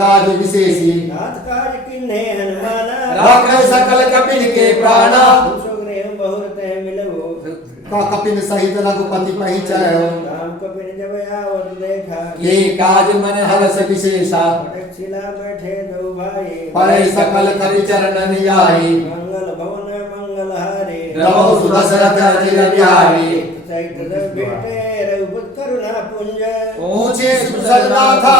काज विशेषी नाथ काज किन्हे हनुमाना राखे सकल कपिल के प्राणा सुग्रीव बहुरत मिलवो कपिल सहित रघुपति पहिचायो राम कपिल जब आवत देखा ये काज मन हर्ष विशेषा शिला बैठे दो भाई परे सकल कवि चरणन जाई मंगल भवन मंगल हारे रमौ सुदशरथ अजिर बिहारी चैत्र बेटे रघुपत करुणा पुंज ऊंचे कुशल नाथा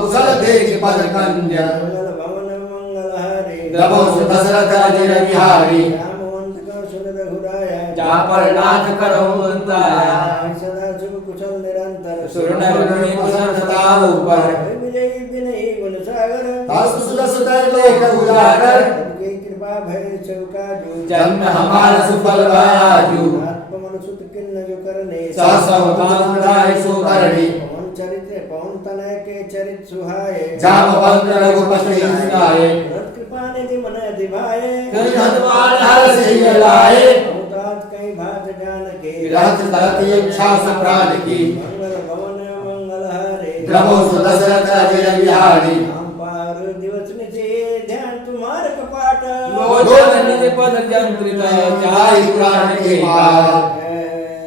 कुशल देख पद कंज मंगल भवन मंगल हारे रमौ सुदशरथ अजिर बिहारी रामवंत का सुन रघुराया जा पर नाथ करो मंताया सदा शुभ कुशल निरंतर सुर नर मुनि प्रसन्नता ऊपर विजय विनयी गुण सागर दास सुर सुतर लोक उजागर की कृपा भय चौका जो जन्म हमारा सुफल आजू आत्मन सुत किन्न जो करने सासव कामदाय सुकरणी पवन चरित्र पवन तनय के चरित सुहाए जाम वंत रघुपति सुनाए रत कृपा निधि मन दिभाए करि हनुमान हर सिंह लाए बहुतात कई भात जान के रथ तरति इच्छा प्राण की मंगल भवन मंगल हारे रमौ सुदशरथ अजिर बिहारी नाम पार दिवस निचे ध्यान तुम्हार कपाट लोचन निज पद जंत्रित चाहि प्राण के पार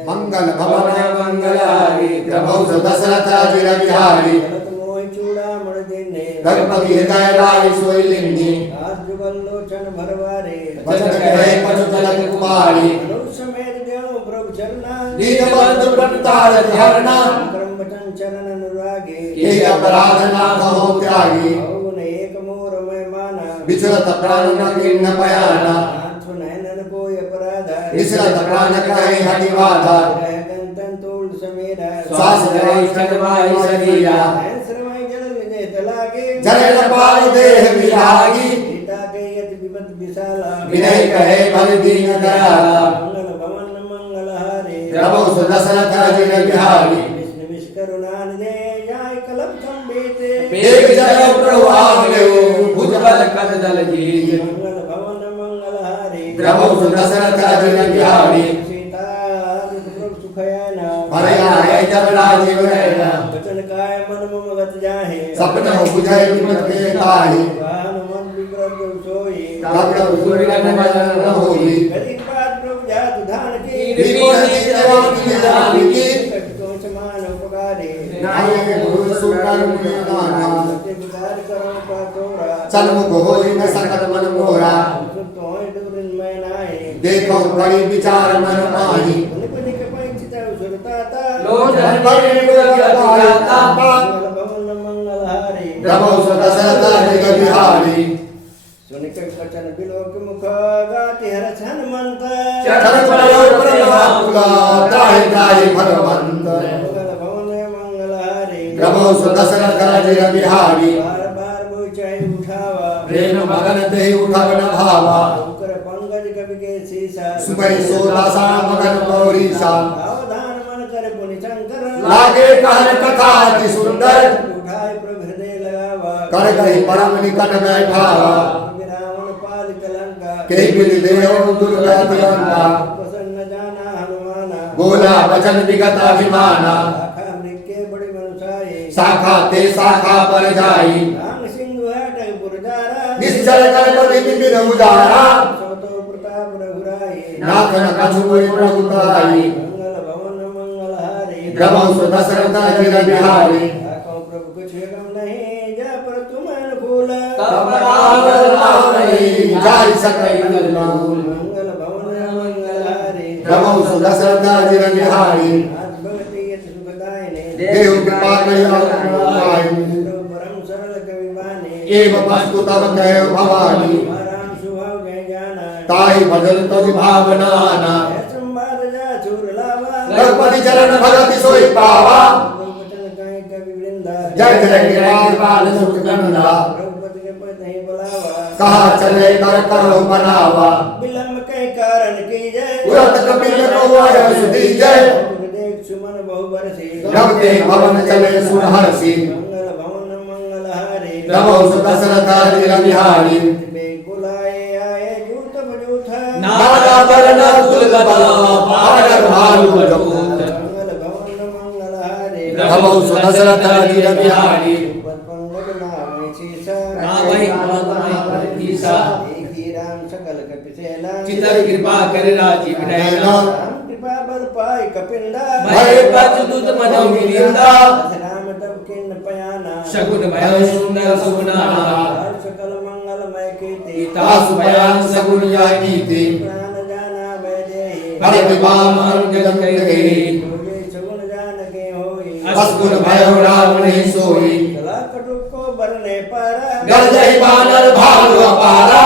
मंगल भवन मंगलारी रमौ सुदशरथ अजिर बिहारी जलत मोहि चूड़ामण दिने रघुपति हृदय राय सोई लिंगी आज जुगल लोचन भरवारे वचन कहे पशु जनक कुमारी लोक समेत देव प्रभु चरना दीन बंधु प्रतार हरना क्रम वचन चरण अनुरागे ये अपराध ना कहो त्यागी भवन एक मोर मैं माना विचरत प्राण न किन्न पयाना नाथ नैनन कोई अपराधा विचरत प्राण कहे हरि बाधा गंतन तोल समेरा श्वास धरे छटवाई शरीरा श्रमय जल विजय तलागे जरे न पाल देह विरागी सीता के यति विपत विशाला विनय कहे बल दीन दयाला मंगल भवन मंगल हारे रमौ सुदशरथ अजिर बिहारी विष्णु विष करुणा निधे जाय कलम संबेते बेग जय प्रभु आगले भुजबल कद दल जीत मंगल भवन मंगल हारे रमौ सुदशरथ अजिर बिहारी सीता प्रभु सुखयाना भरे आए जब राजीव रहना वचन काय मन मम गत जाहे सपन बुझाए विपत के ताही हनुमान विप्रत सोई तब सूर्य न बदन न होई करी बात प्रभु जात धान की रिपोर्ट जवान की जान की कटको समान उपकारे नाये गुरु सुकर मुनि गाना सत्य विचार करो पातोरा चल मुख होई न सकत मन मोरा तोय दुरिन मैं नाहे देखो कड़ी विचार मन माही निपनिक पंचित सुरताता लोचन बड़े गुरगाता मंगल भवन मंगल हारे रमौ सुदशरथ अजिर बिहारी सुनिक वचन बिलोक मुख गाति हरष हनुमंत चढ़ पड़ो प्रभाकुला त्राहि त्राहि भगवंत मंगल भवन मंगल हारे रमौ सुदशरथ अजिर बिहारी बार बार मोचाई उठावा प्रेम मगन देहि उठव न भावा शंकर पंकज कवि के सीसा सुपरि सोदासा मगन गौरीसा सावधान मन कर पुनि शंकर लागे कहन कथा अति सुंदर उठाए प्रभु हृदय लगावा कर कहि परम निकट बैठावा विरावण पालित लंका के बिल देव दुर्गति लंका प्रसन्न जाना हनुमाना बोला वचन विगत अभिमाना शाखा मृग बड़ी मनुषाए शाखा ते शाखा पर जाई राम सिंधु हटक पुरजारा निश्चल कर बलि बिन उदारा सोतो प्रताप रघुराई नाथ न कछु कोई प्रभु ताई मंगल भवन मंगल हारे रमौ सुदशरथ अजिर बिहारी ताको प्रभु कुछ गम नहीं जा पर तुम अनुकूल तब राम राम जाय सकै अनुकूल मंगल भवन मंगल हारे रमौ सुदशरथ अजिर बिहारी आज भगति यत सुखदायिने देव कृपा करि अनुग्रह परम सरल कवि बाने एव वस्तु तब कहे भवानी राम स्वभाव जय जाना ताहि भजन तज भावनाना संवाद जा चूर लावा रघुपति चरण भगति सोई पावा वचन कहीं कवि वृंदा जय जय कृपाल सुख कंदा रघुपति के पद नहीं बुलावा कहा चले कर करो बनावा विलंब कई कारण की जय उरत कपिल को आय सुधी जय देख सुमन बहु बरसी रब के भवन चले सुरहर्षि मंगल भवन मंगल हारे रमौ सुदशरथ अजिर बिहारी बुलाए आए जूत बजूथ नाना वर्ण कुलगता पार भालु जपूत मंगल भवन मंगल हारे रमौ सुदशरथ अजिर बिहारी पंगज नामे शीसा वही ईसा देखी राम सकल कपिसेना चितर कृपा कर राजीव नयना राम कृपा बल पाई कपिंदा भय पचदूत मनो गिरिंदा राम तब किन पयाना शकुन भय सुंदर सुनाना सकल मंगलमय कीर्ति तासु भयान सगुन कीर्ति प्राण जाना वैदेही हर विवाह अंगद कहे सगुण जान के होई असगुन भय राम नहीं सोई कला कटुक को बरने पारा गरजहि बानर भालु अपारा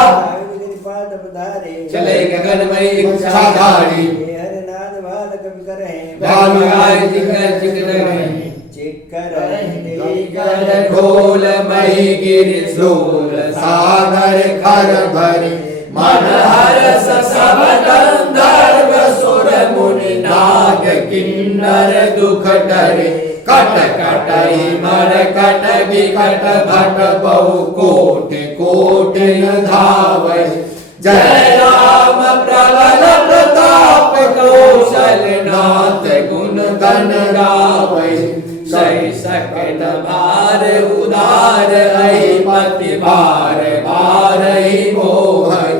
पाद पधारे चले गगन में इच्छाधारी हर नाद भाल कवि करे भालु आए जिकर जिकर चिकर ढोल मही गिर झोल सागर खर भर मन हरस सब गंधर्व सुर मुनि नाग किन्नर दुख डरे कट कटहि मर कट विकट भट बहु कोट कोट धावै जय राम प्रबल प्रताप कौशल नाथ गुण गण गावै सही सकल भार उदार अहि पति भार भार ही मोहै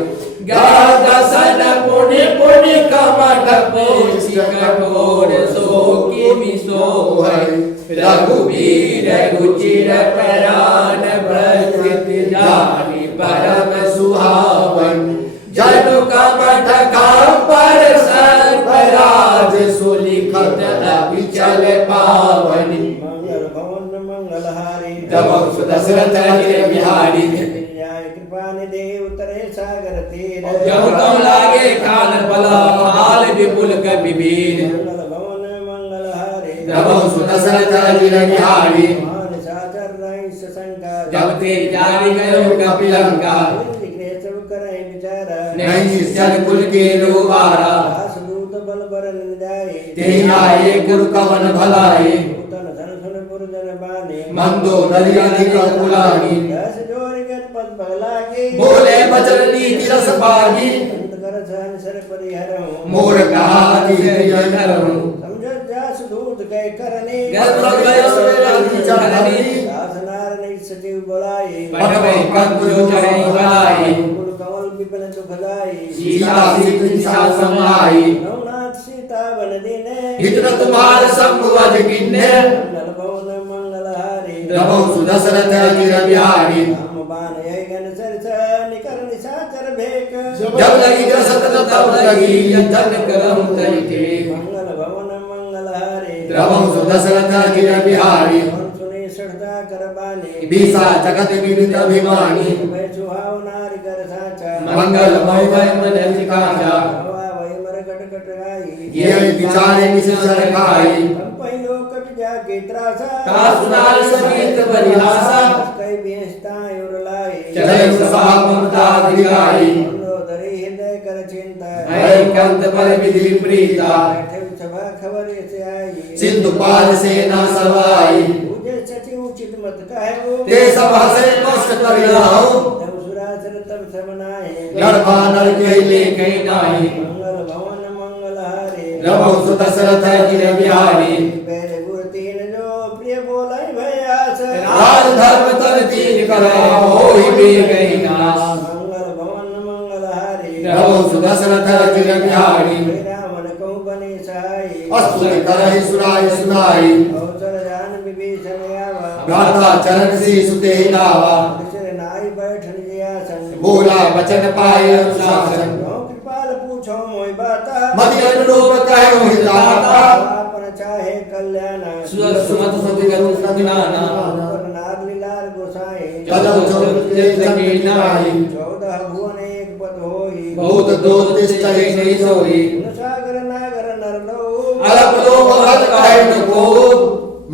गादसन पुनि पुनि कमठ पोछि कठोर सो किमि सोहै रघुवीर रुचिर परान प्रकृति जानि परम सुहावन जनु कमठ पर सर्पराज सुलिखित अभिचल पावनि मंगल भवन मंगलहारी तमौ सुदशरथ अजिर बिहारी कृपा निधि उतरे सागर तीर जहु तम लागे कान पला हाल विपुल कवि वीर मंगल भवन मंगलहारी तमौ सुदशरथ अजिर बिहारी मान साचर रहि सशंका जब ते जारी गयो कपिलंका सब करे विचारा नहीं जन कुल के लोबारा दासदूत बल बरन जाए ते आए गुरु कवन भलाई तन धन सुन पुरजन बानी मंदो दरिया निकल पुलानी दस जोर गत पद बगलागे बोले बचन नीति रस पागी अंत कर सहन सर परिहरऊं मोर कहा अति धरऊं समझ जास दूत कह करने गर्भ गयो चरणी दास नार नहीं सचिव बुलाई पटवे कंकुल चरणी भलाई कुल कमल विपिन दुख जाई सीता सीता समाई नवनाथ सीता बन दिने हित तुम्हार संभुवज किन्ने मंगल भवन मंगलहारी तमौ सुदशरथ अजिर बिहारी राम बाण गण सरस निकर निशाचर भेक जब लगी ग्रसत तब लगी जन करम तरिके मंगल भवन मंगलहारी तमौ सुदशरथ अजिर बिहारी सुने श्रद्धा करबानी बीसा जगत विदित अभिमानी भय सुहाव नारी कर साचा मंगल मय मन अधिकारा हवा वही मर कट कट गाई ये विचारे निसर खाई हम पहिलो कट जाके त्रासा का सुनार संगीत परिहासा कई बेस्ता और लाई चले सभा ममता अधिकारी मंदोदरी हृदय कर चिंता है कंत बल विधि प्रीता बैठे सभा खबर से आई सिंधु पाल सेना सवाई पूजे सचिव उचित मत कहे वो ते सब हसे नष्ट करियाओ तब सुरासर तब समनाए गढ़वा नर के लेके नाही मंगल भवन मंगलहारी रमौ सुदशरथ अजिर बिहारी पहले गुर तीन जो प्रिय बोलाई भयास राज धर्म तन तीन करो होई बे गई नाश मंगल भवन मंगलहारी रमौ सुदशरथ अजिर बिहारी रावण कहूँ बने सहाई अस्तु करहि सुनाई सुनाई अवसर जान विभीषण आवा गाता चरण से सुते नावा सिर नाई बैठन जियासन बोला वचन पाए अनुशासन गौ कृपाल पूछो मोहि बाता मति अनुरूप कहो हिताता आपन चाहे कल्याण सुमत सतिगत सतिनाना नाग लीलार गोसाई कदम चौके चके नाई 14 भुवन एक पद होई बहुत दो तिष्ठे नहीं सोई सागर नागर नरलो अलप लो भगत कहे न को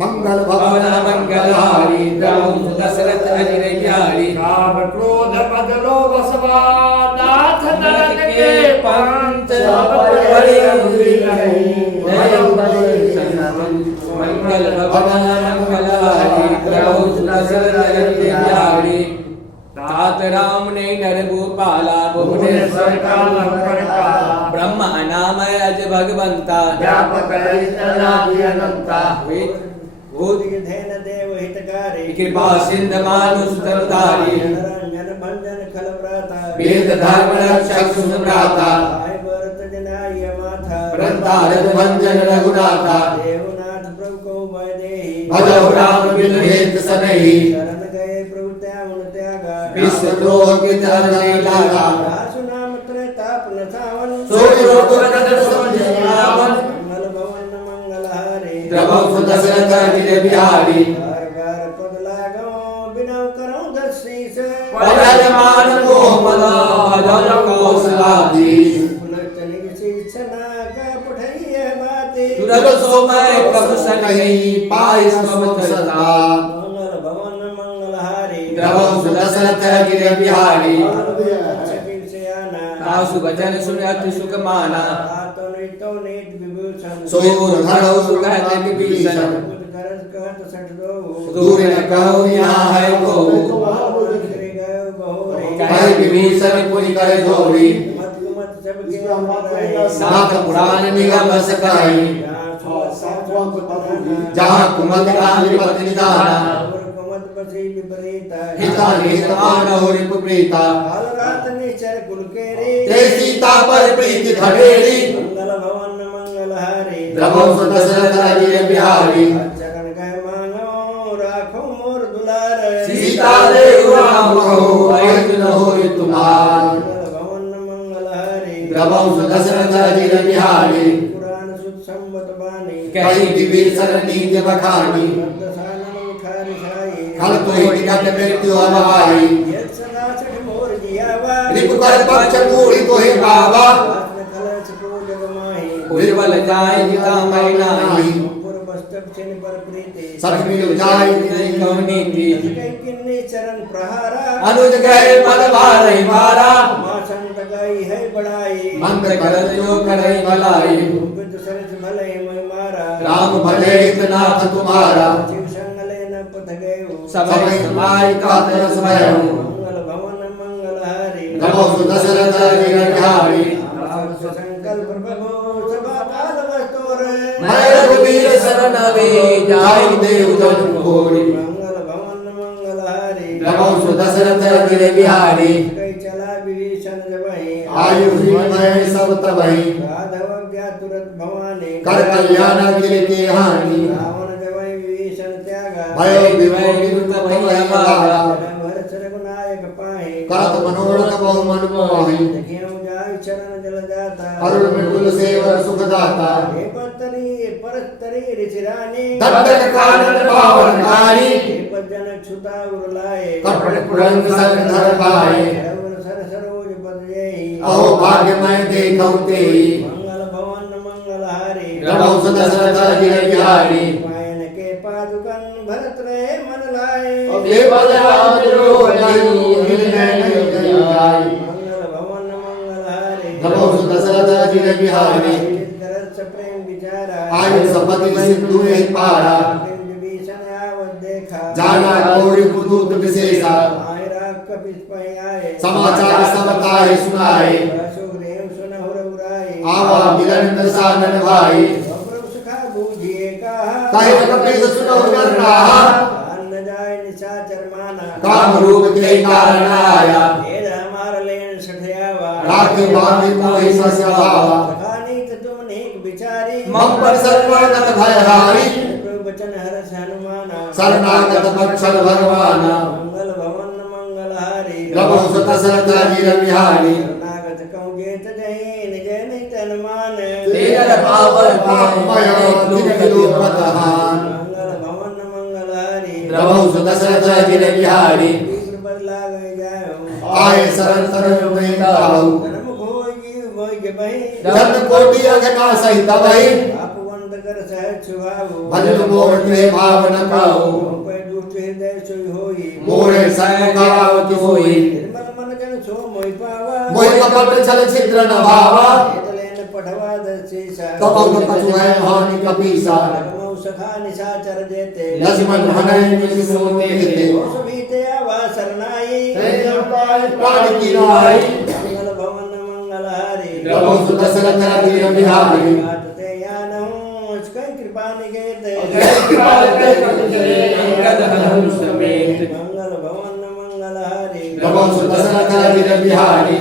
मंगल भवन मंगलहारी राम दशरथ अजिर बिहारी राम क्रोध मद लोभ सभा नाथ नरक के पंच बड़ी मंगल भवन मंगलहारी राम दशरथ अजिर बिहारी तात राम ने नर गोपाला भुवनेश्वर का लंकर काला ब्रह्म अनामय अज भगवंता व्यापक अनादि अनंता भूति धैन देव हितकारी कृपा सिंध मानुष तरतारी रंजन भंजन खल व्रता वेद धर्म रक्षक सुभ्राता आय व्रत जनाय माथा प्रतारक भंजन रघुनाथा देवनाथ प्रभु को भय देहि भजो राम बिनु हेत सनहि शरण गए प्रभु त्याग त्यागा विश्व द्रोह की तरह लागा दासु नाम त्रैताप न सावन सोई रोग नदर समझ रावण मंगल भवन मंगल हारे प्रभु सुदशरथ जिले बिहारी घर घर पद लागो बिना करो दशीस पदमान को मदा जन कौशलाधीश पुलचन शिक्षना का पठैया बाते दुर्ग सोमय कब सनहि पाई समत सदा मंगल भवन मंगल हारे प्रभु सुदशरथ जिले बिहारी छकिल से आना तासु वचन सुन अति सुख माना तो नित विभूषण सोई गुरु धरौ सुखत विभीषण बुद्ध करस कहत सठ दो दूर न कहो यहाँ है को करे गयो बहोरे कहे विभीषण पुनि करे धोरी मत मत सबके नाथ पुराण निगम सकाई जहाँ कुमत काली पत निदाना कुमत बसी विपरीता हिता निष्ठान और प्रीता काल रात निश्चर कुल के रे ते सीता पर प्रीति खड़ेरी मंगल भवन मंगल हारे प्रभु सुदशरथ जिले बिहारी चरण कह मानो राखो मोर दुलार सीता देव राम कहो अयुत न होय तुम्हार मंगल भवन मंगल हारे प्रभु सुदशरथ जिले बिहारी पुराण सुत संवत बानी कहीं विभीषण नीति बखानी दसानन उठारि छाई खल तो टिकट मृत्यु अभाई यत सदा सठ मोर जियावा रिपु कर पक्ष मूढ़ि तो हे बाबा आत्म कलश को जग माही उर्वल जाय जिता मैं नाही पुर बस्तव छिन पर प्रीति सठ मिल जाय नहीं कौनी थी कई किन्नी चरण प्रहारा अनुज गए पद भारै मारा मां संत गई है बड़ाई मंद करत जो करे भलाई बुद्ध सरस भले मैं मारा राम भले नाथ तुम्हारा शिव संगले न पथ गयो समय समाय का तरस भयउ मंगल भवन मंगल हारी प्रभु सुदशरथ जिले बिहारी संकल्प प्रभु सभा काल वस्तुर मैं रघुवीर शरण में जाय देव जन कोरी मंगल भवन मंगल हारी प्रभु सुदशरथ जिले बिहारी कई चला विभीषण जबहि आयु मैं सब तबहि राघव ज्ञा तुरत भवानी कर कल्याण गिर के हानि रावण जबहि विभीषण त्यागा भयो विभय विरुद्ध भय भागा भरत रघुनायक पाहि करत मनोरथ बहु मन मोहि देखियो जाय चरण जल जाता अरुण मृदुल सेवर सुख दाता हे पत्तरी परस्तरी ऋषिरानी दंडक कानन पावन कारी हे पज्जन छुता उरलाए कपट पुरंग संग धर पाए रघुवर सर सरोज पद जेहि अहो भाग्य मैं देखौ तेई मंगल भवन मंगल हारी प्रभु सुदशरथ जिले बिहारी पायन के पादुकन भरत रहे मन लाए केवल राम जो नहीं हृदय नहीं जाय मंगल भवन मंगल हारी प्रभु सुदशरथ जिले बिहारी करत प्रेम विचारा आयु संपत्ति सिंधु ही पारा विभीषण आवत देखा जाना गौरी कुदूत विशेषा आयरा कपिस पै आए समाचार सब काहे सुनाए सुग्रीव सुनहुर उराए आवा मिलन दसानन भाई प्रभु सुखा बूझिए कहा कहे कपिस सुनो नर राहा अन्न जाय निशाचर माना काम रूप के कारण आया भेद हमार लेन सठयावा राखी बांधि मोहि सस्यावा कहानी तुम नेक विचारी मम पर सर्वगत भयहारी प्रभु वचन हरस हनुमाना शरणागत बत्सल भगवाना मंगल भवन मंगल हारी प्रभु सुदशरथ जिले बिहारी शरणागत कहूँ जेत जही निज नित हनुमान तेरा पावन पापमय दुर्गति उपतहान मंगल भवन मंगल हारी प्रभु सुदशरथ जिले बिहारी तीव्र बल लागे जायो आए शरण शरण में गाऊ धर्म भोग के बही धन कोटि अगना सहित भई आपवंत कर सहज सुभाव भजन मोर के भावन पाऊ पे दुष्ट हृदय सोई होई मोरे सैगावति होई निर्मल मन जन सो मोहि पावा मोहि कपट छल छिद्र न भावा एतलेन पठवा दशीसा कपौ कछु है हानि कपीसा रघुमौ सखा निशाचर जेते लक्ष्मण हनय निज सोते थे दोष भीते आवा शरणाई प्राण की नाई मंगल भवन मंगल हारी प्रभु सुदशरथ जिले बिहारी आतते यानहु उसकै कृपा निकेत कृपा के कटि चले धनुष समेत मंगल भवन मंगलहारी प्रभु सुदशरथाजिर बिहारी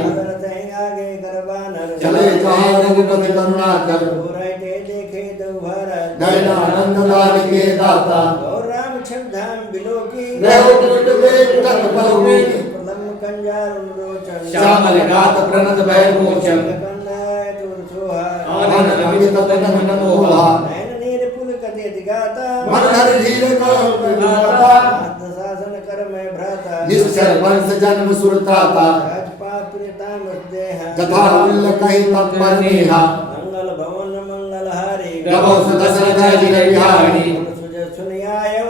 आगे करबानर चले जहाँ रघुपति करुणाकर पूरैते देखे दो भारत दयानंद लाल के दाता और राम छंदाम बिलोकी रहो कुट वेद तक बहुमी प्रथम कंजार उन्रोचन श्यामल गात प्रणत भय मोचन कंदाय तुलसोहा आनंद अमित तन मनोहा नयन नीर पुल कदे दिगाता मन हर धीर को विधाता शासन कर में भ्राता निश्चय वंश जन्म सुरताता राजपात प्रियताम देह जथा उल्ल कहीं तत्पर नेहा मंगल भवन मंगलहारी प्रभु सुदशरथाजिर बिहारी सुनियायो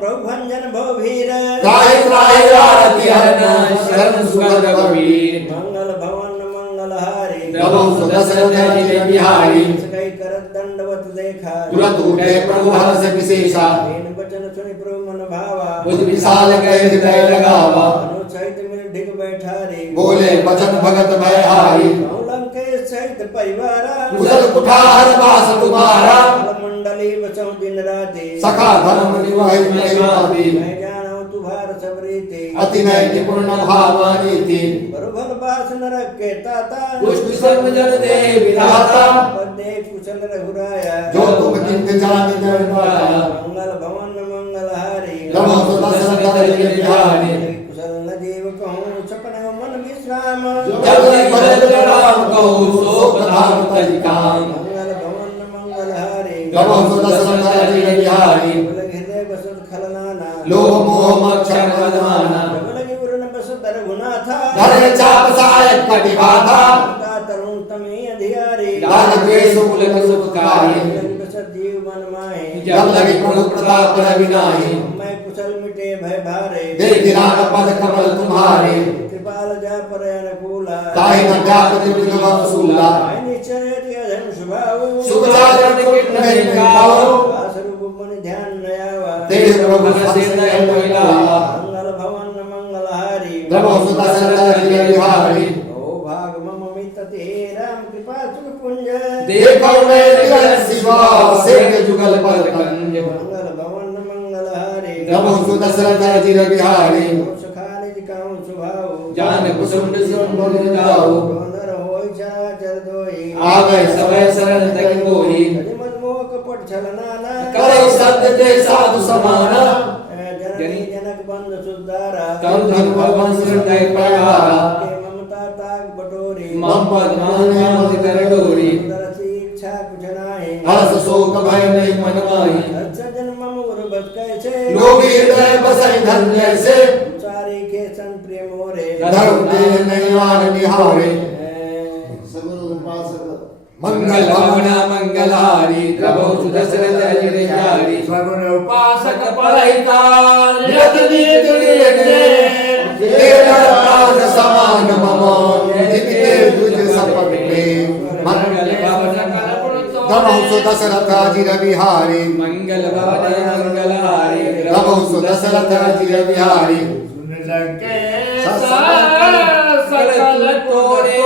प्रभु भंजन भवभीर त्राहि त्राहि आरती हरना शरण सुगंध कबीर मंगल भवन मंगलहारी प्रभु सुदशरथाजिर बिहारी कई कर दंडवत देखा तुरंत उठे प्रभु हर्ष विशेषा तीन वचन सुनि प्रभु मन भावा बुझ विशाल कह हृदय लगावा अनुसहित मिल ढिग बैठारी बोले वचन भगत भय हारी के सहित परिवारा कुशल कुठार वास तुम्हारा मंडली बचौ दिन राति सखा धर्म निवाहि महिमाति मैं जानो तुम्हार सबरीति अति नय निपुण भावानी थी बरभल बास नरक के ताता पुष्ट सर्व जन दे विधाता पदे कुशल रघुराया जो तुम किंत जान जन पाया मंगल भवन मंगलहारी प्रभु सुदशरथाजिर बिहारी कुशल न जीव कहूँ सपन मन विश्राम जब बदल राम कहूँ सो प्रधान तज काम मंगल भवन मंगलहारी प्रभु सुदशरथाजिर बिहारी हृदय बसत खलनाना लोभ मोह मक्षर मदमाना लगी वरुण बसत रघुनाथा धरे चाप सायक कटिबाधा तरुण तमी अधियारी दान द्वेष कुल सुखकारी बसत जीव मन माहे जब लगी प्रभु प्रताप रविनाही मैं कुशल मिटे भय भारे देख राग पद कमल तुम्हारे कृपाल जा पर अनुकूला ताहि न व्यापति विद्वान सूला आई निश्चय अधम स्वभाव शुभ चारण किट नहीं गाओ स्वरूप मन ध्यान नयावा तेरे प्रभु सत्य महिलावा मंगल भवन मंगलहारी प्रभु सुदशरथाजिर बिहारी ओ भाग मम मित ते राम कृपा सुख पुंज देखो मैं निरंतर शिवा सेठ जुगल पर कंज मंगल भवन मंगलहारी प्रभु सुदशरथाजिर बिहारी सुखानि जिकाऊं सुभाव जान कुसुम सुन जाओ नर होई चर दोई आगे समय शरण तक कोई मन मोह कपट छलनाना करे शब्द ते साधु समाना जननी जनक बंद सुधारा तम धन भगवान हृदय प्यारा के ममता ताग बटोरी मम पद मान कर डोरी दरसी इच्छा कुछ नाहि हर्ष शोक भय नहीं मन माही अच्छा जन्म मुर बद कैसे लोभी हृदय बसई धन जैसे सारी के सन प्रिय मोरे धर्म देह नहीं आन निहारे मंगल भवन मंगलहारी प्रभु सुदशरथाजिर बिहारी सगुण उपासक पलहिता नियत नीत निर्णय तेरा प्राण समान मम जितने तुझ सपन प्रेम मंगल भवन प्रभु सुदशरथाजिर बिहारी मंगल भवन मंगलहारी प्रभु सुदशरथाजिर बिहारी सुन लगे सकल तोरे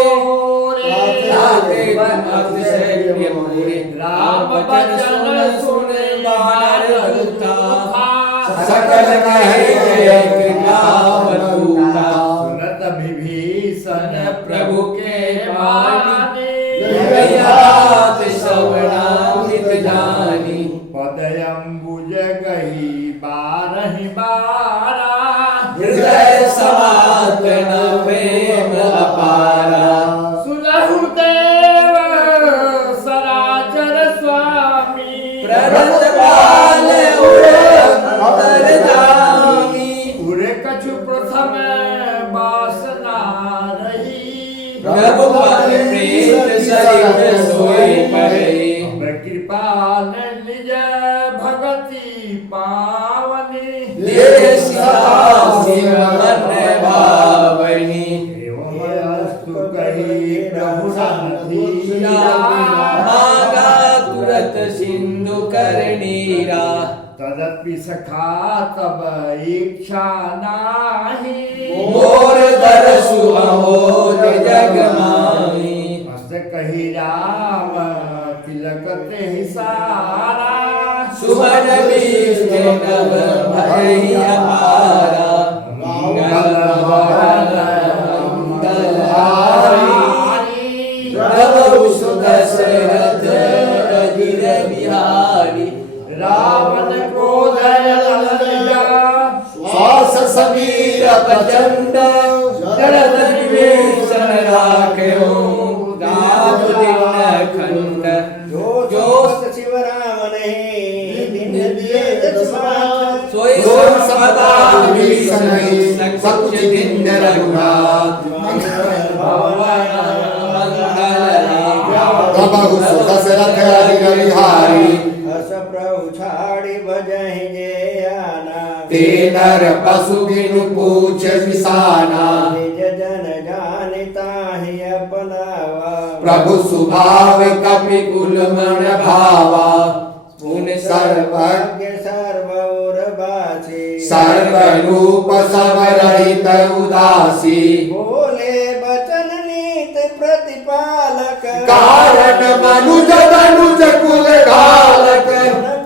राम बचन सुने बार दुखा सकल कहे कृपा बलूता सुनत विभीषण प्रभु के बानी भैयात श्रवणामृत जानी पदयंबुज गही बारहि बारा हृदय समात न प्रेम अपारा सुनहु देव सराचर स्वामी प्रणत पाल अंतरजामी उरे कछु प्रथम वासना रही प्रभु पद प्रीत सहित सोई परे कृपाल निज भगति पावनी देश शिव मन भावनी एवमस्तु कही प्रभु साधी मागा तुरत सिंधु करनीरा तदपि सखा तब इच्छा नाही मोर दरसु अमोद जग माही हस कही राम तिलक ते सारा सुमन बीच नव भय अपारा मंगल भवन मंगलहारी प्रभु सुदशरथ अजिर बिहारी रावण क्रोध ललया श्वास समीर प्रचंड जड़त विभीषण राख्यो गाज दिन खंड जो शिव राम नहीं दिन दिए जसमान सोई समता विभीषण सकुच दिन रघुनाथ प्रभु सुदशरथ अजिर बिहारी हस प्रभु छाड़ी बजहि जे आना ते नर पशु बिनु पूछ बिसाना निज जन जानिता ही अपनावा प्रभु स्वभाव कपि कुल मन भावा पुण्य सर्वज्ञ सर्वौर बासी सर्व रूप सब रहित उदासी बोले बचन नीत प्रतिपालक कारण मनुज धनुज कुल घालक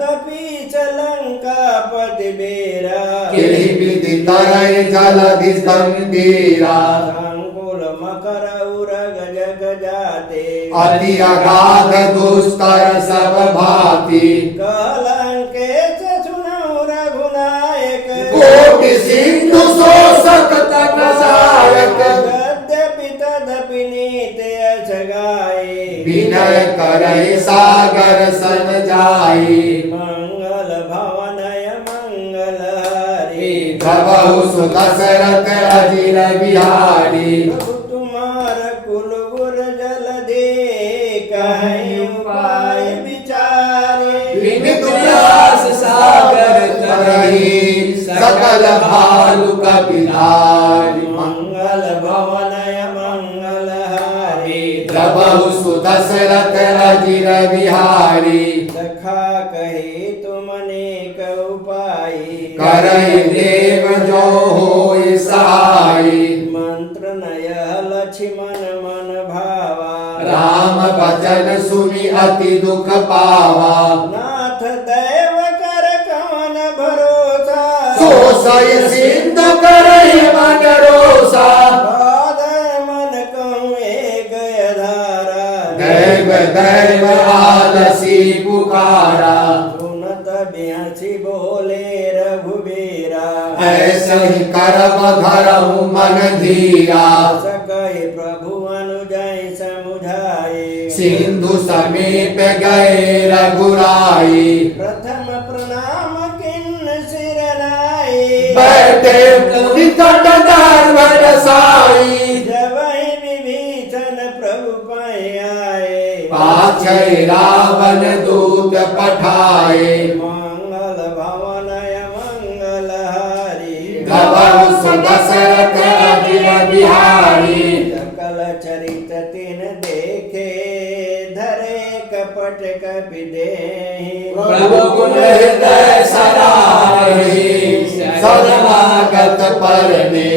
कपीच लंका पति बेरा केहि विधि तरय जलधि गंभीरा अंकुल मकर उरग जग जाते अति अगाध दुस्तर सब भांति कलंके सुनौ रघुनायक कोटि सिंधु शोषक तन सहायक यद्यपि तदपि नीत यश गाये विनय करहि सागर सन जाई मंगल भवनय मंगल हरि प्रभु सुदशरथ अजिर बिहारी प्रभु तुम्हार कुल गुर जल दे कहीं उपाय विचारे विनित व्यास सागर तरहि सकल भालु कपिधारी मंगल भवनय मंगल हरि प्रभु सुदशरथ अजिर बिहारी सखा कहे तुमने उपाय करहि देव जो होय सहाय मंत्र नय लक्ष्मण मन भावा राम वचन सुनि अति दुख पावा नाथ दैव कर कवन भरोसा सोसय सिंधु करहि मन रोसा बादल मन कहूँ एक धारा दैव दैव आलसी पुकारा सुनत बिहसी बोले रघुबीरा ऐसे ही करम धरहु मन धीरा सकहि प्रभु अनुजय समुझाए सिंधु समीप गए रघुराई प्रथम प्रणाम किन्न सिर नाई बैठे पुनि तट दर्वन साई जबहि विभीषण प्रभु पै आए पाछै रावण दूत पठाए मंगल भवनय मंगल हरि प्रभु सुदशरथ अजिर बिहारी सकल चरित तिन देखे धरे कपट कपि देहि प्रभु गुण हृदय सराहि शरणागत परने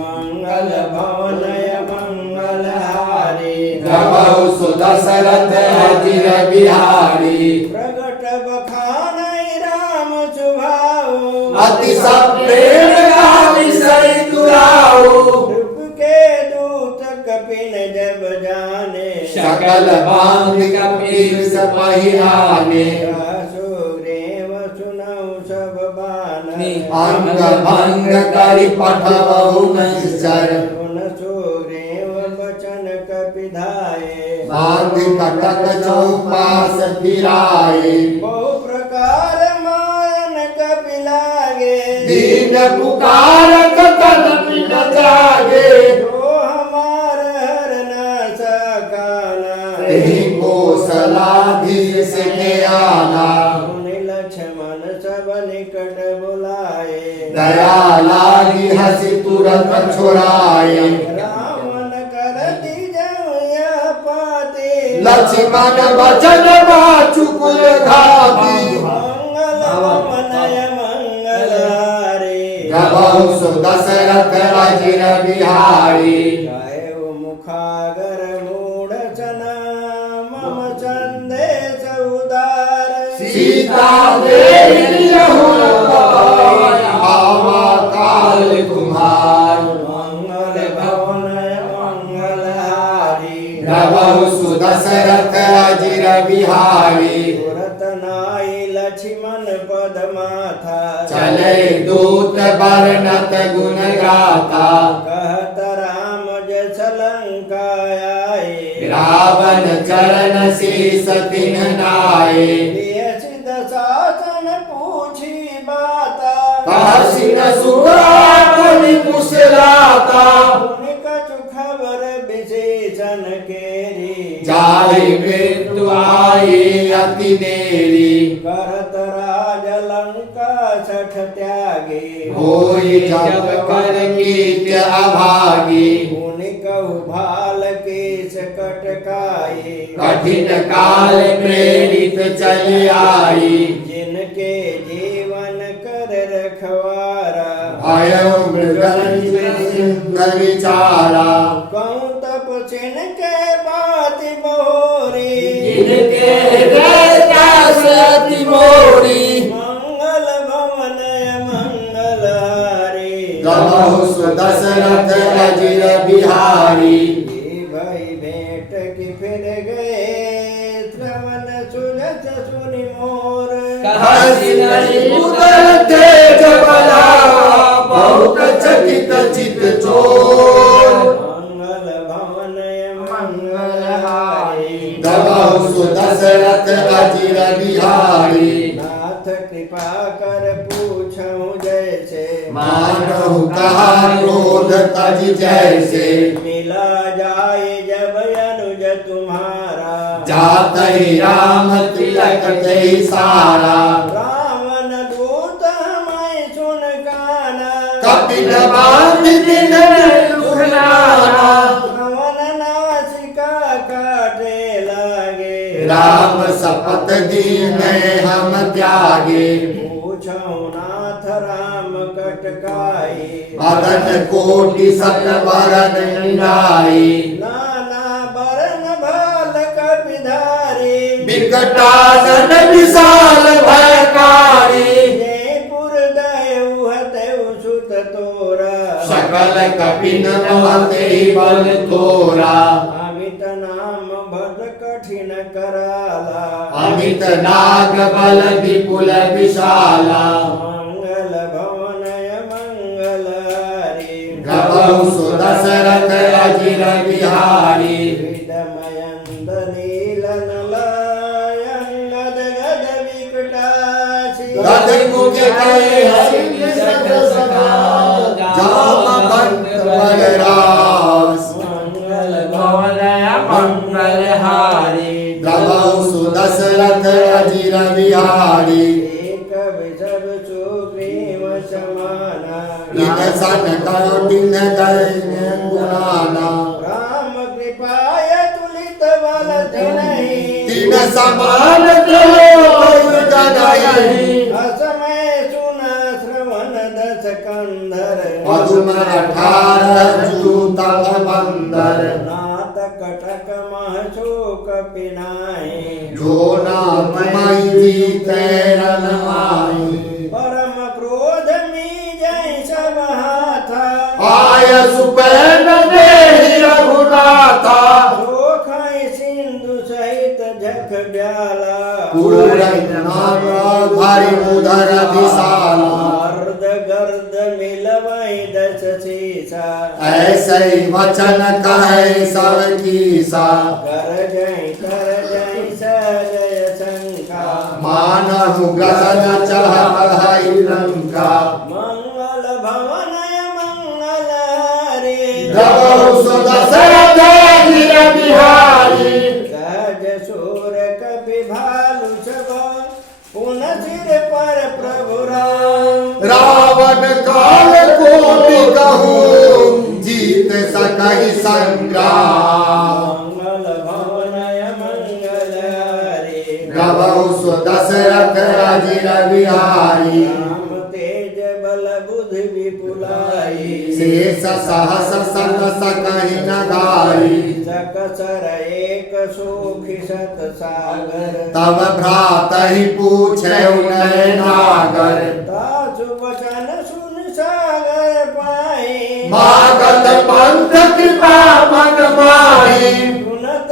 मंगल भवनय मंगल हरि प्रभु सुदशरथ अजिर बिहारी प्रगट बखानै राम सुभाऊ अति संप्रेम गावि सई दुराऊ रूप के दूत कपिन जब जाने सकल बांध कपीस पहिराने सुग्रीव सुनौ सब बान अंग भंग करि पठबहु निश्चर सुन सुग्रीव बचन कपिधाये बांध कटक चौपास फिराए बहु प्रकार मायन कपि लागे दीन पुकारत तदपि न जागे जो हमार हर न सकाना तेहि कौशलाधीश के आना मुनि लक्ष्मण सब निकट बुलाए दया लागी हसी तुरंत छुड़ाए रावण करति जय पाते लक्ष्मण वचन बाचु कुल घाती मंगल भवनय मंगल हरि प्रभु सुदशरथ अजिर बिहारी जय मुखागर मूढ़ चना मम संदेश उदार सीता देवी यहुना बहु दशरथ अजिर बिहारी तुरत नाई लक्ष्मण पद माथा चले दूत बरनत गुण गाथा कहत राम जस लंका आए रावण चरण शीस तिन नाये सिद्ध शासन पूछी बाता काशी न सुरापुनि कुशलाता मुनि कछु खबर विशेषण केरी जाहि मृत्यु आई अति देरी करत राज लंका सठ त्यागे होई जब कर कीर्ति अभागी मुनि कहु भाल केश कटकाई कठिन काल प्रेरित चली आई जिनके जीवन कर रखवारा भयो मृगल विचारा कहूँ तप छिन के बात बोरी इनके सती मोरी मंगल भवन मंगल हारी गबहु दशरथ अजिर बिहारी भाई भेंट की फिर गए श्रवण सुजस सुनि मोर हसी नहीं उदर तेज बला बहुत चकित चित चोर मंगल भवन मंगल हारी गबहु दशरथ अजिर बिहारी नाथ कृपा कर पूछऊं जैसे मानहु कहा क्रोध तज जैसे मिला जाए जब अनुज तुम्हारा जात ही राम तिलक ते सारा रावण दूत मैं सुन काना कपिल बांध दिन दुखनाना रावण नासिका काटे लागे राम शपथ दीन हम त्यागे पूछऊं नाथ राम कटकाई मदन कोटि सत बरन नाई नाना बरन भाल कपिधारी विकटानन विशाल भयकारी जयपुर दयु हतयु सुत तोरा सकल कपिन महते बल तोरा अमित नाम भद कठिन कराला अमित नाग बल विपुल विशाला मंगल भवन मंगल हारी गबहु दशरथ अजिर बिहारी विदमयंद नीलन लायंगद गद विकटासी गद मुख कहे हरि विशद सखा जामवंत बलरास मंगल भवन मंगल हारी गबहु दशरथ अजिर बिहारी एक विषभ सुग्रीव समाना इन सन करोटिन गए गुणाना राम कृपाय तुलित बल तिनहि तीन समान कहो जनहि असमय सुन श्रवण दस कंधर पदुम 18 जूतम बंदर नाथ कटक मह शोक पिनाहि जो नाम मई जीते रनमाई परम क्रोध मी जय सब हाथा आय सुपैन देहि रघुनाथा जोखै सिंधु सहित झख ब्याला पूरन नाम भारी उधर विशाला अर्ध गर्द मिलवै दस सीसा ऐसे वचन कहे सब कीसा कर जय सजय शंका मानहु गगन चढ़ लंका मंगल भवन मंगल हरे गबहु दशरथ अजिर बिहारी सहज सूर कपि भालु सब पुन सिर पर प्रभु राम रावण काल कोटि कहूँ जीत सकहि संग्राम मंगल भवन मंगल हरे गबहु दशरथ अजिर बिहारी राम तेज बल बुद्धि विपुलाई शेष सहस सत सकहि नगारी सकसर एक सुखी सत सागर तब भ्रातहि पूछे नागर तासु वचन सुन सागर पाई मागत पंथ कृपा मन माही सुनत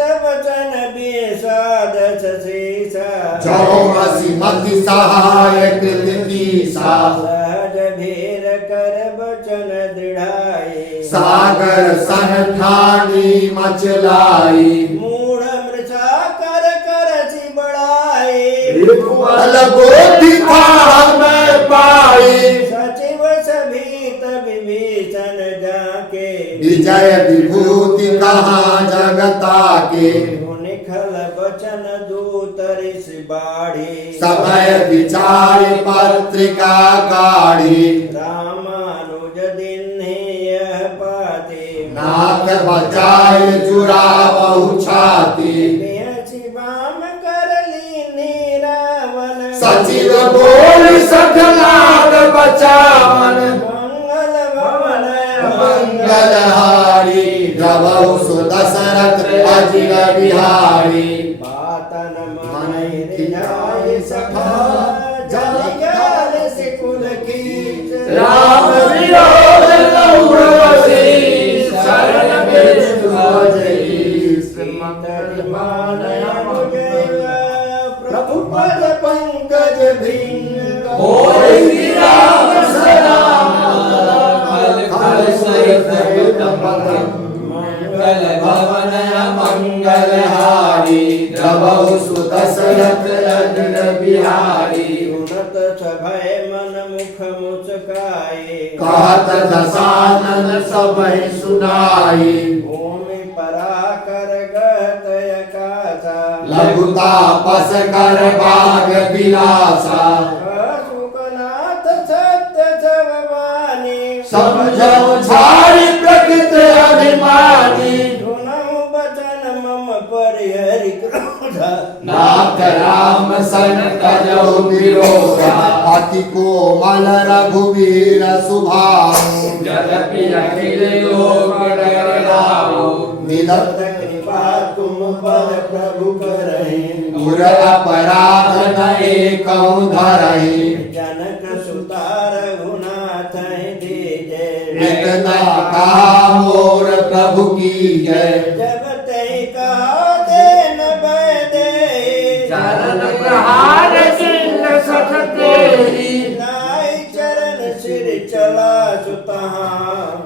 चौमसी मति सहाय कृति सा सहज भीर कर बचन दृढ़ाई सागर सन ठानी मचलाई मूढ़ मृषा कर सी बढ़ाई बल बुद्धि था हमें पाई सचिव सभीत विभीषण जाके विजय विभूति कहाँ जगता के निखल बचन दूत ऋषि बाढ़ी समय विचार पत्रिका गाड़ी रामानुज दिन यह पाते नाक बचाए जुरा बहु छाती बाम कर ली रावण सचिव बोल सठनाग बचावन मंगल भवन मंगलहारी द्रवौ सुदशरथ अजिर बिहारी पातन मन जाय सखा जल ज्ञान से कुल कीच राम विरोध लौरसी शरण विष्णु अजईस प्रभु पद पंकज भृंग होई राम सलाम खल सहित मंगल भवन मंगलहारी द्रवौ सुदशरथ अजिर बिहारी उन्नत सभय मन मुख मुस्काए कहत दशानन सबहि सुनाई भूमि पराकर गत अकाशा लघुता पस कर भाग विलासा सुखनाथ सत्य सबवानी समझौ झारी प्रकृति अभिमानी सुनऊ बचन मम परिहरि क्रोध नाथ राम सन तजौ विरोधा अति कोमल रघुवीर सुभाऊ जदपि अखिल लोक डराऊ निरत कृपा तुम पर प्रभु करहि गुर अपराध न एकहु धरहि जनक सुता रघुनाथ दीजे इतना कहा मोर प्रभु की जय जब तै कहा देन बैदे चरण प्रहार चिन्ह सठ तेरी नाई चरण सिर चला सुतहा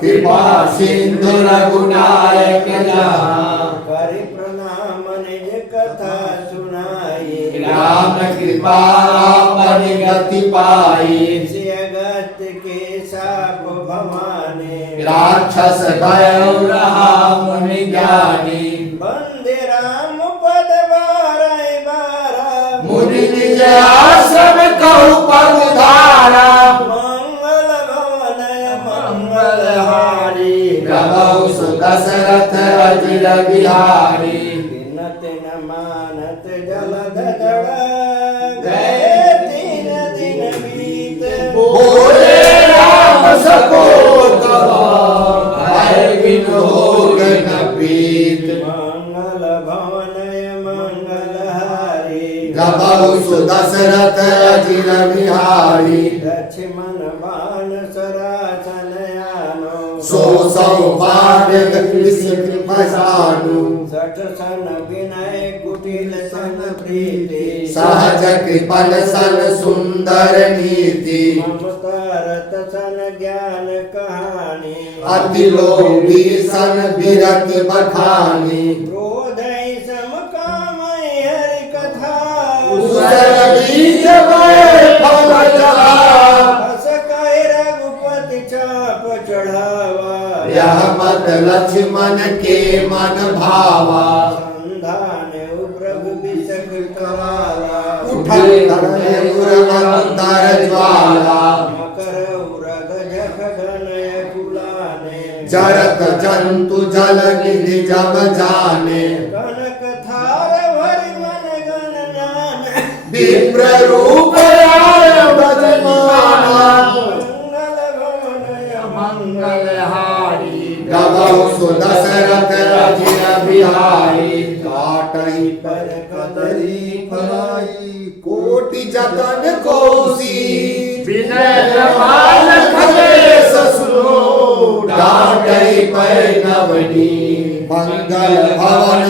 कृपा सिंधु रघुनायक जहाँ करि प्रणाम निज कथा सुनाई राम कृपा आपन गति पाई श्री अगस्त्य के शाप भवाने राक्षस भय रहा मुनि ज्ञानी वंदे राम पद बारह बारह मुनि निज आश्रम कहु पग धारा मंगल भवन मंगलहारी प्रभु सुदशरथ अजिर बिहारी तिनत न मानत जलध जड़ गए तीन दिन बीत बोले राम सकोत भय बिन होग न प्रीत मंगल भवन मंगलहारी प्रभु सुदशरथ अजिर बिहारी लक्ष्मण बाण सरासन आनो सो सौभाग्य कृपसानु सठ सन विनय कुटिल सन प्रीति सहज कृपल सन सुंदर नीति ममतारत सन ज्ञान कहानी अति लोभी सन विरत बखानी क्रोधै सम कामै हरि कथा कुशल बीज में फल चला हस कहि रघुपति चाप चढ़ावा यह मत लक्ष्मण के मन भावा संधान प्रभु बिसक कराला उठल अंतर ज्वाला मकर उरग जख घनय कुलाने जरत जंतु जल निधि जब जाने कनक थार भरि मन गण ज्ञान विप्र रूप आय भजमाना मंगल भवन मंगलहारी गवौ सुदशरथ अजिर बिहारी काटहि पर कदरी फलाई कोटि जतन कोसी विनय माल खलेश सुनो गाटै पैनवनी मंगल भवन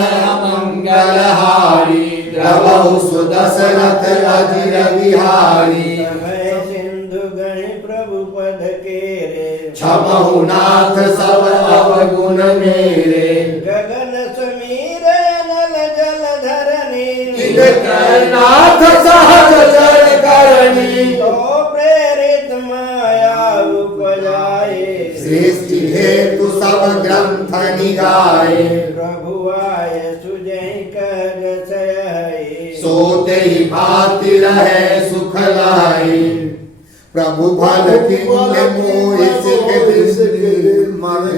मंगलहारी प्रभु सुदशरथ अजिर बिहारी सिंधु गण प्रभु पद केरे क्षमहु नाथ सब अवगुण मेरे गगन समीरे नल जल धरनी नाथ सहज जल करनी तो प्रेरित माया उपजाए सृष्टि हेतु सब ग्रंथ निगाए प्रभु आय सुजय कर सहाय सोते ही भांति रहे सुख लाए प्रभु भल किन्ने मोहि सिख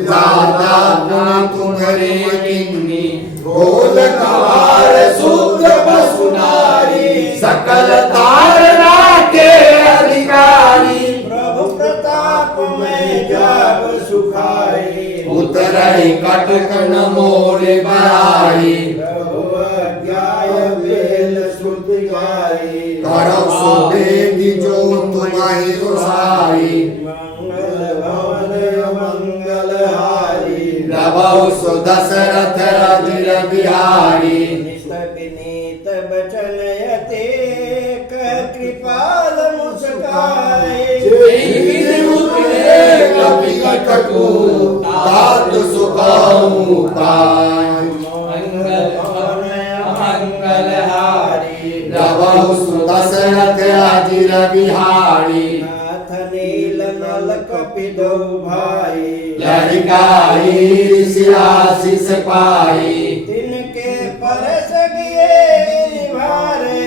दाता गुण तुम्हारे किन्नी भोल कवार सूत्र बसुनारी सकल तारना के अधिकारी प्रभु प्रताप में जाब सुखाए उतरई कटकन मोरे बराई प्रभु अज्ञाय बेल श्रुति गाई करो सुबेदी जो तुम्हारी उसाई मंगल भवन मंगलहारी प्रभु सुदशरथ अजिर बिहारी नित विनीत बचन यते कृपाल मुस्काए कपि कटु तात सुखाऊ पाय मंगल भवन मंगलहारी प्रभु सुदशरथ अजिर बिहारी नाथ नील नल कपि दो भाई लड़काई ऋषि आशीष पाई तिनके परस गिए निभारे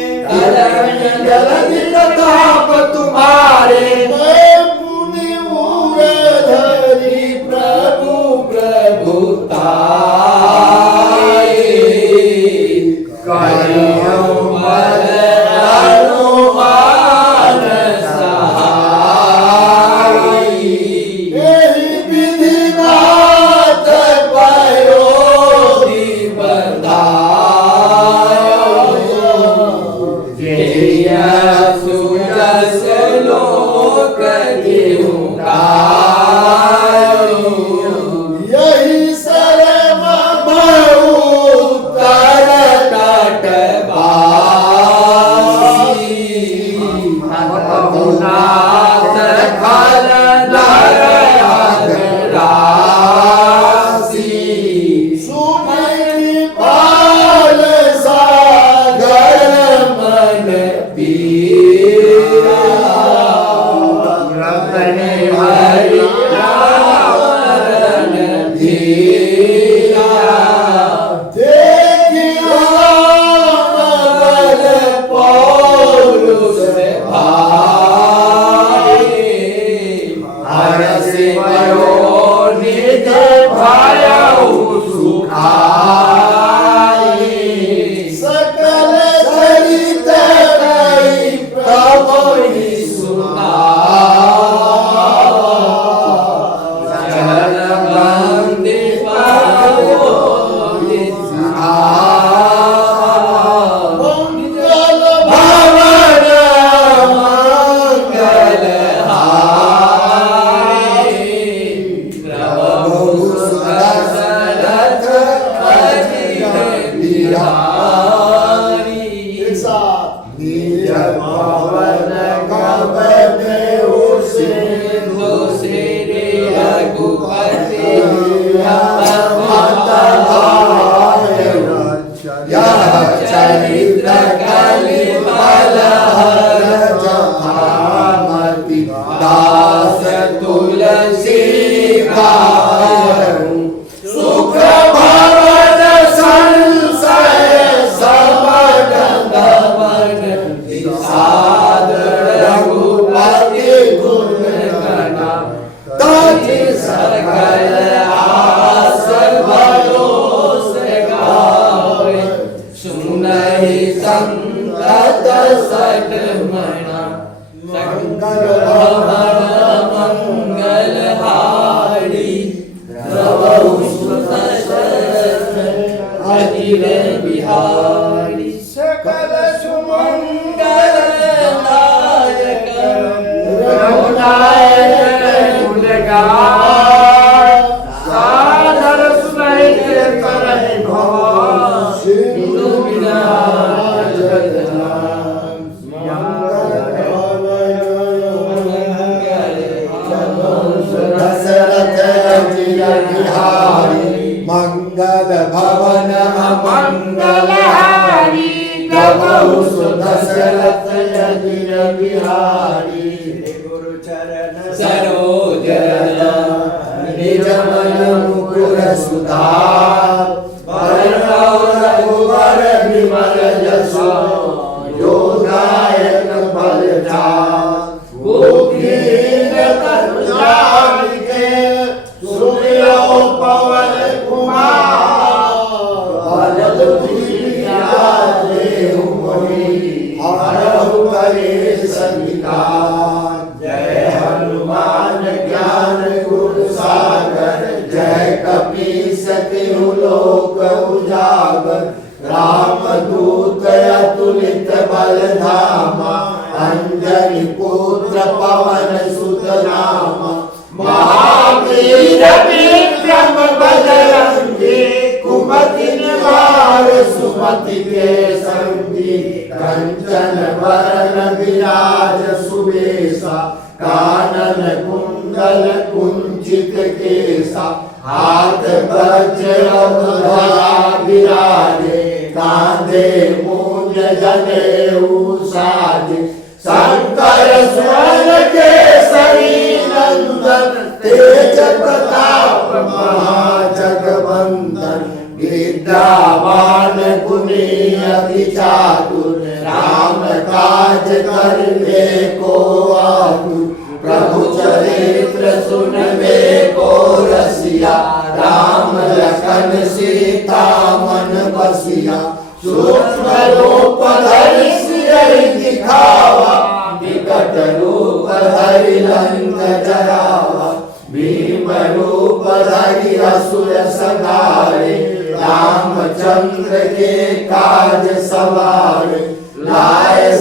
जलधि प्रताप तुम्हारे पुण्य धरी प्रभु प्रभुताई करियो बल अनुमान सहाई एहि विधिनाथ पयोधि बंधायो जय सुरस लोक देहुकायो यही शरण बहु तर तट बासी नाथ खल नर राशि सुमति पाल सागर मन पीरा रतन हरि रावण धीरा देखियो बल पौरुष भाई हरसि भयो निज भयउ सुखाई सकल चरित कई प्रभु ही सुनाई चरण बंदी पाओ मंगल भवन मंगलहारी प्रभु सुदशरथ अजिर बिहारी निज भवन गवने सिंधु श्री रघुपति यह चरित्र कलिमल जथामति दास तुलसी सुख भवन संशय समगन साद रघुपति गुण गणा तति सकल आस भरोस गावे सुनहि संतत सठ मना मंगल भवन मंगलहारी प्रभु सुदशरथ अजिर बिहारी सकल सुमंगल नायक रघुनायक गुणगान बिहारी मंगल भवन मंगलहारी प्रभु सुदशरथ यज्ञ बिहारी गुरु चरण सरोज निज मन मुकुर सुधार बरनौ रघुवर विमल जसु जो दायक बल चार गोपीन तनु जानिके सुमिरो पवन कुमार बल बुद्धिया देहु मोहि हरहु कलेश विकार जय हनुमान ज्ञान गुण सागर जय कपीस तिहु लोक उजागर रामदूत अतुलित बल धामा अंजनी पुत्र पवन सुत नामा महावीर विक्रम बजरंगी कुमति निवार सुमति के संगी कंचन वरण विराज सुबेसा कानन कुंडल कुंचित केसा हाथ वज्र ध्वजा विराजे कांधे मूंज जनेऊ साजे शंकर स्वर्ण केसरी नंदन तेज प्रताप महाजगवंदन विद्यावान गुणी अति चातुर राम काज करने को आतुर प्रभु चरित्र सुनने को रसिया राम लखन सीता मन बसिया सूक्ष्म रूप धरि सिरहि दिखावा विकट रूप धरि लंक जरावा भीम रूप धरि असुर संहारे रामचंद्र के काज सवारे लाए